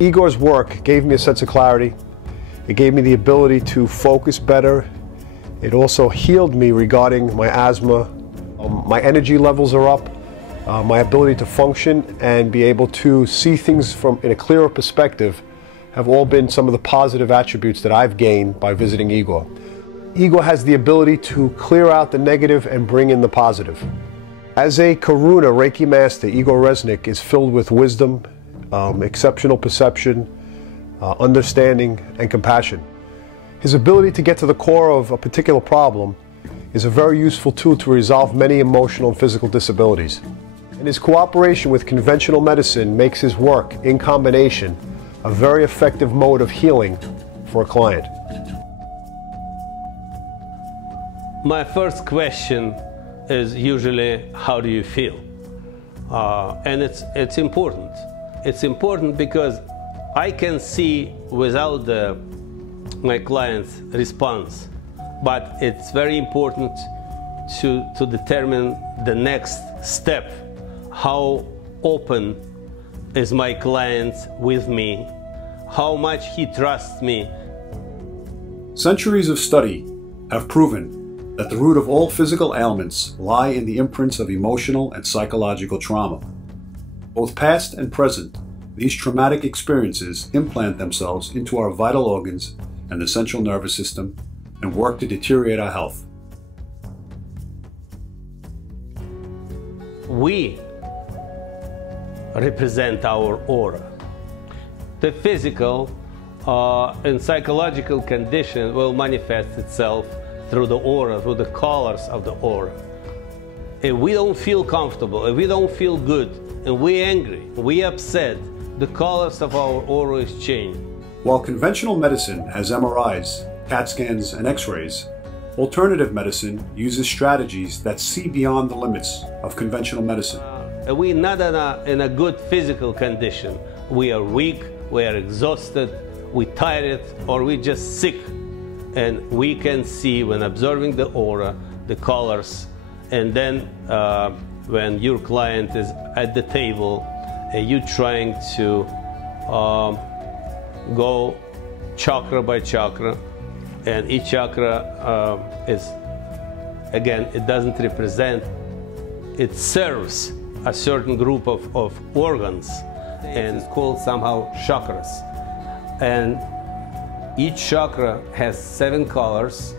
Igor's work gave me a sense of clarity. It gave me the ability to focus better. It also healed me regarding my asthma. My energy levels are up. My ability to function and be able to see things in a clearer perspective have all been some of the positive attributes that I've gained by visiting Igor. Igor has the ability to clear out the negative and bring in the positive. As a Karuna Reiki master, Igor Reznik is filled with wisdom, exceptional perception, understanding, and compassion. His ability to get to the core of a particular problem is a very useful tool to resolve many emotional and physical disabilities. And his cooperation with conventional medicine makes his work, in combination, a very effective mode of healing for a client. My first question is usually, how do you feel? And it's important. It's important because I can see without my client's response, but it's very important to determine the next step. How open is my client with me? How much he trusts me? Centuries of study have proven that the root of all physical ailments lie in the imprints of emotional and psychological trauma. Both past and present, these traumatic experiences implant themselves into our vital organs and the central nervous system and work to deteriorate our health. We represent our aura. The physical and psychological condition will manifest itself through the aura, through the colors of the aura. If we don't feel comfortable, if we don't feel good, and we're angry, we're upset, the colors of our aura is changed. While conventional medicine has MRIs, CAT scans, and X-rays, alternative medicine uses strategies that see beyond the limits of conventional medicine. We're not in a good physical condition. We are weak, we are exhausted, we're tired, or we're just sick. And we can see, when observing the aura, the colors. And then when your client is at the table, you're trying to go chakra by chakra. And each chakra is, again, it doesn't represent, it serves a certain group of organs. And it's called somehow chakras. And each chakra has 7 colors,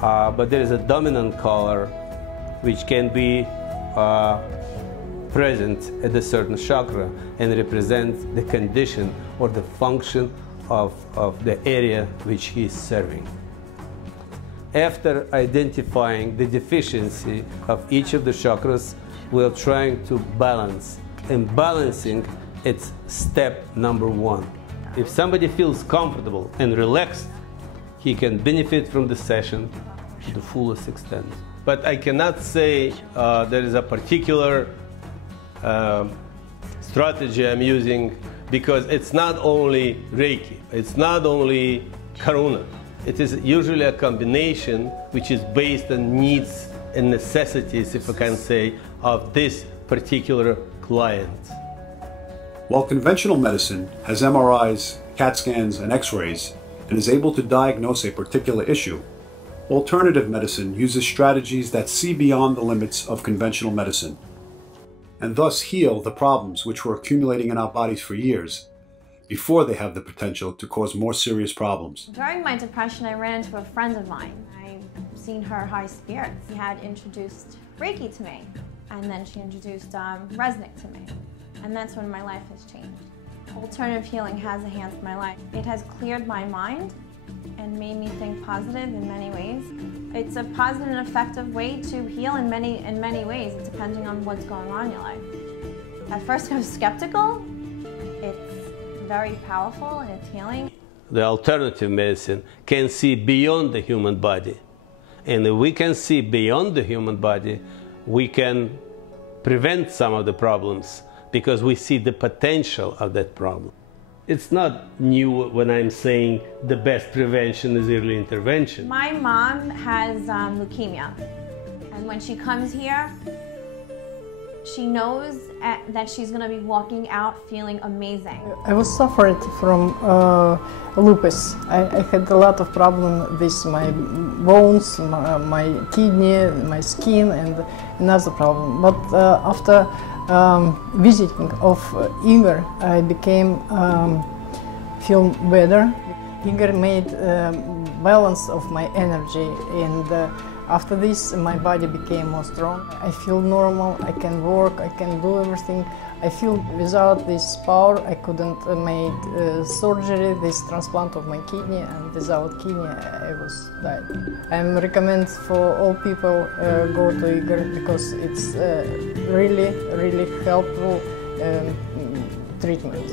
but there is a dominant color which can be present at a certain chakra and represents the condition or the function of the area which he is serving. After identifying the deficiency of each of the chakras, we are trying to balance. And balancing, it's step number 1. If somebody feels comfortable and relaxed, he can benefit from the session to the fullest extent. But I cannot say there is a particular strategy I'm using, because it's not only Reiki, it's not only Karuna. It is usually a combination which is based on needs and necessities, if I can say, of this particular client. While conventional medicine has MRIs, CAT scans, and X-rays, and is able to diagnose a particular issue, alternative medicine uses strategies that see beyond the limits of conventional medicine, and thus heal the problems which were accumulating in our bodies for years, before they have the potential to cause more serious problems. During my depression, I ran into a friend of mine. I've seen her high spirits. She had introduced Reiki to me, and then she introduced Reznik to me. And that's when my life has changed. Alternative healing has enhanced my life. It has cleared my mind and made me think positive in many ways. It's a positive and effective way to heal in many ways, depending on what's going on in your life. At first I was skeptical. It's very powerful and it's healing. The alternative medicine can see beyond the human body. And if we can see beyond the human body, we can prevent some of the problems, because we see the potential of that problem. It's not new when I'm saying the best prevention is early intervention. My mom has leukemia, and when she comes here, She knows that she's going to be walking out feeling amazing. I was suffering from lupus. I had a lot of problems with my bones, my kidney, my skin, and another problem. But after visiting of Igor, I became feel better. Igor made balance of my energy, and after this my body became more strong. I feel normal, I can work, I can do everything. I feel without this power I couldn't make surgery, this transplant of my kidney, and without kidney I was died. I recommend for all people go to Igor because it's really helpful treatment.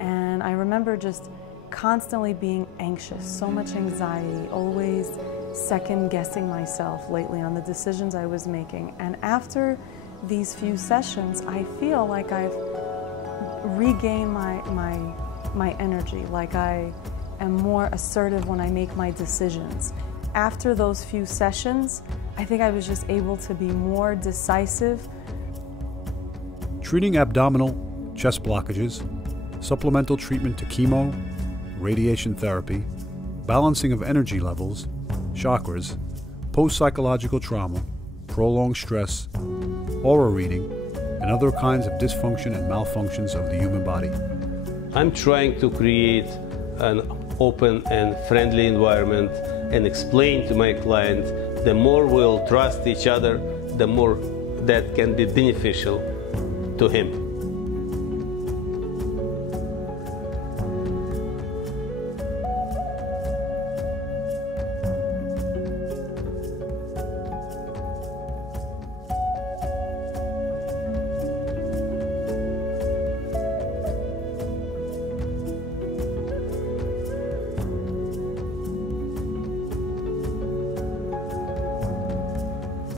And I remember just constantly being anxious, so much anxiety, always second-guessing myself lately on the decisions I was making. And after these few sessions, I feel like I've regained my energy, like I am more assertive when I make my decisions. After those few sessions, I think I was just able to be more decisive. Treating abdominal, chest blockages, supplemental treatment to chemo, radiation therapy, balancing of energy levels, chakras, post-psychological trauma, prolonged stress, aura reading, and other kinds of dysfunction and malfunctions of the human body. I'm trying to create an open and friendly environment and explain to my client, the more we'll trust each other, the more that can be beneficial to him.